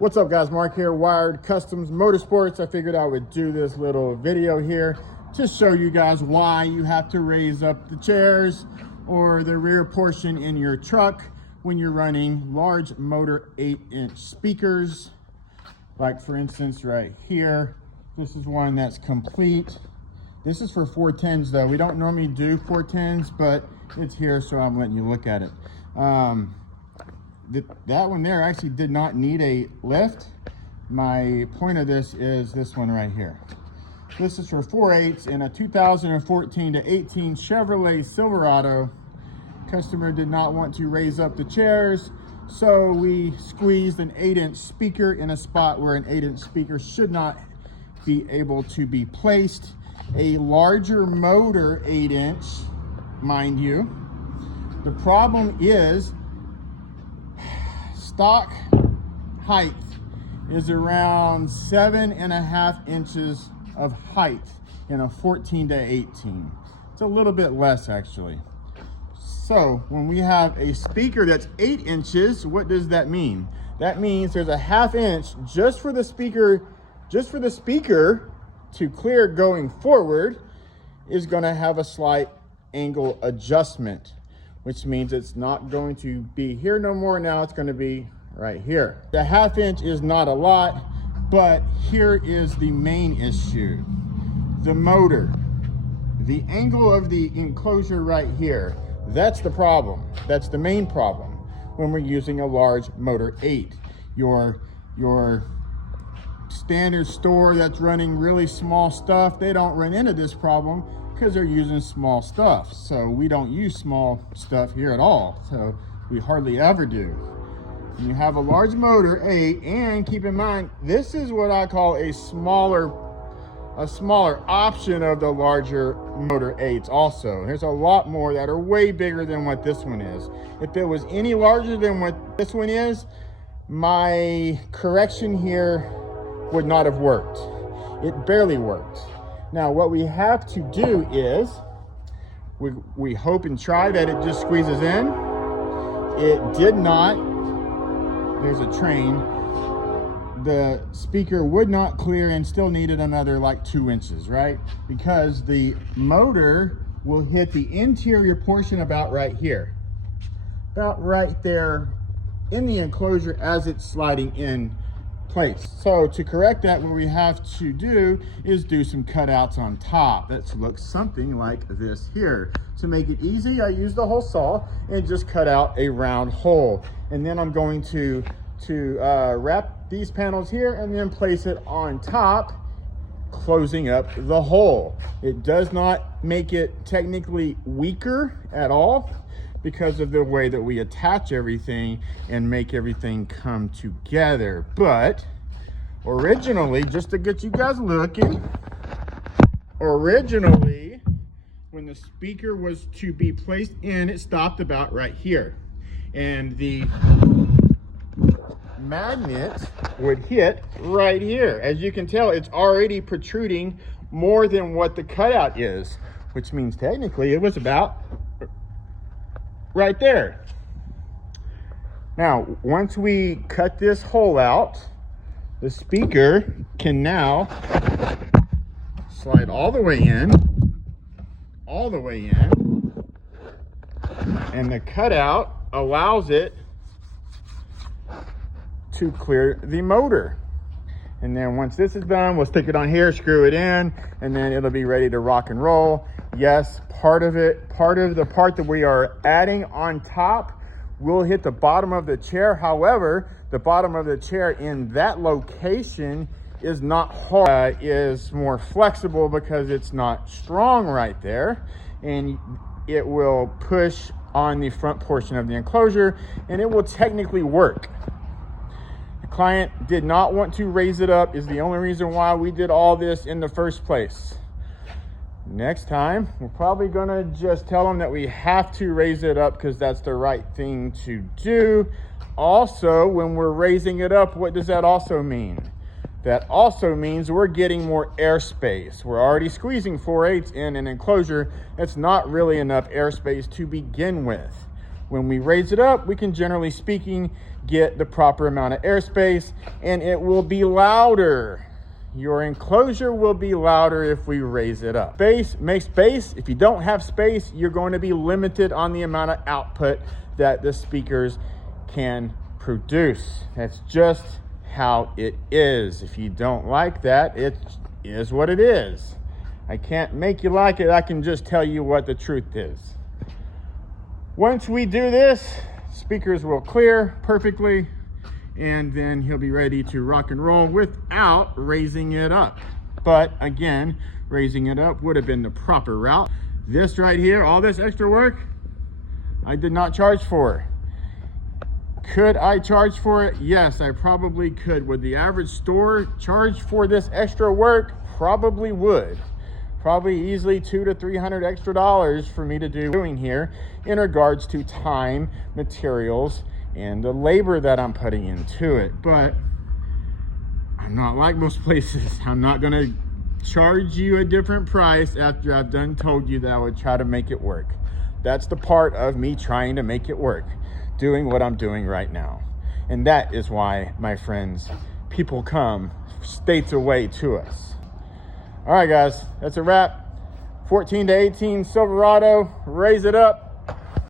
What's up guys, Mark here, Wired Customs Motorsports. I figured I would do this little video here to show you guys why you have to raise up the chairs or the rear portion in your truck when you're running large motor 8-inch speakers. Like for instance right here, this is one that's complete. This is for 410s though. We don't normally do 410s, but it's here, so I'm letting you look at it. That one there actually did not need a lift. My point of this is this one right here. This is for 4/8 in a 2014 to 18 Chevrolet Silverado. Customer did not want to raise up the chairs, so we squeezed an 8-inch speaker in a spot where an 8-inch speaker should not be able to be placed. A larger motor 8-inch, mind you. The problem is stock height is around 7.5 inches of height in a 14 to 18. It's a little bit less actually. So when we have a speaker that's 8 inches, what does that mean? That means there's a 1/2 inch just for the speaker to clear going forward is going to have a slight angle adjustment, which means it's not going to be here no more. Now it's going to be right here. The 1/2 inch is not a lot, but here is the main issue. The motor, the angle of the enclosure right here, that's the problem. That's the main problem when we're using a large motor 8. Your standard store that's running really small stuff, they don't run into this problem because they're using small stuff. So we don't use small stuff here at all. So we hardly ever do. When you have a large motor 8, and keep in mind, this is what I call a smaller option of the larger motor 8s also. There's a lot more that are way bigger than what this one is. If it was any larger than what this one is, my correction here would not have worked. It barely worked. Now what we have to do is, we hope and try that it just squeezes in. It did not. There's a train. The speaker would not clear and still needed another like 2 inches, right? Because the motor will hit the interior portion about right here. About right there in the enclosure as it's sliding in place. So to correct that, what we have to do is do some cutouts on top. That looks something like this here. To make it easy, I used the hole saw and just cut out a round hole. And then I'm going to wrap these panels here and then place it on top, closing up the hole. It does not make it technically weaker at all because of the way that we attach everything and make everything come together. But originally, just to get you guys looking, originally when the speaker was to be placed in, it stopped about right here, and the magnet would hit right here. As you can tell, it's already protruding more than what the cutout is, which means technically it was about right there. Now, once we cut this hole out, the speaker can now slide all the way in, and the cutout allows it to clear the motor. And then once this is done, we'll stick it on here, screw it in, and then it'll be ready to rock and roll. Yes, part of the part that we are adding on top will hit the bottom of the chair. However, the bottom of the chair in that location is not hard, is more flexible because it's not strong right there, and it will push on the front portion of the enclosure, and it will technically work. Client did not want to raise it up, is the only reason why we did all this in the first place. Next time, we're probably gonna just tell them that we have to raise it up because that's the right thing to do. Also, when we're raising it up, what does that also mean? That also means we're getting more airspace. We're already squeezing 4/8 in an enclosure. That's not really enough airspace to begin with. When we raise it up, we can, generally speaking, get the proper amount of airspace, and it will be louder. Your enclosure will be louder if we raise it up. Space, make space. If you don't have space, you're going to be limited on the amount of output that the speakers can produce. That's just how it is. If you don't like that, it is what it is. I can't make you like it. I can just tell you what the truth is. Once we do this, speakers will clear perfectly, and then he'll be ready to rock and roll without raising it up. But again, raising it up would have been the proper route. This right here, all this extra work, I did not charge for. Could I charge for it? Yes, I probably could. Would the average store charge for this extra work? Probably would. Probably easily $200 to $300 extra for me to doing here in regards to time, materials, and the labor that I'm putting into it. But I'm not like most places. I'm not gonna charge you a different price after I've done told you that I would try to make it work. That's the part of me trying to make it work, doing what I'm doing right now. And that is why, my friends, people come states away to us. All right, guys, that's a wrap. 14 to 18 Silverado, raise it up.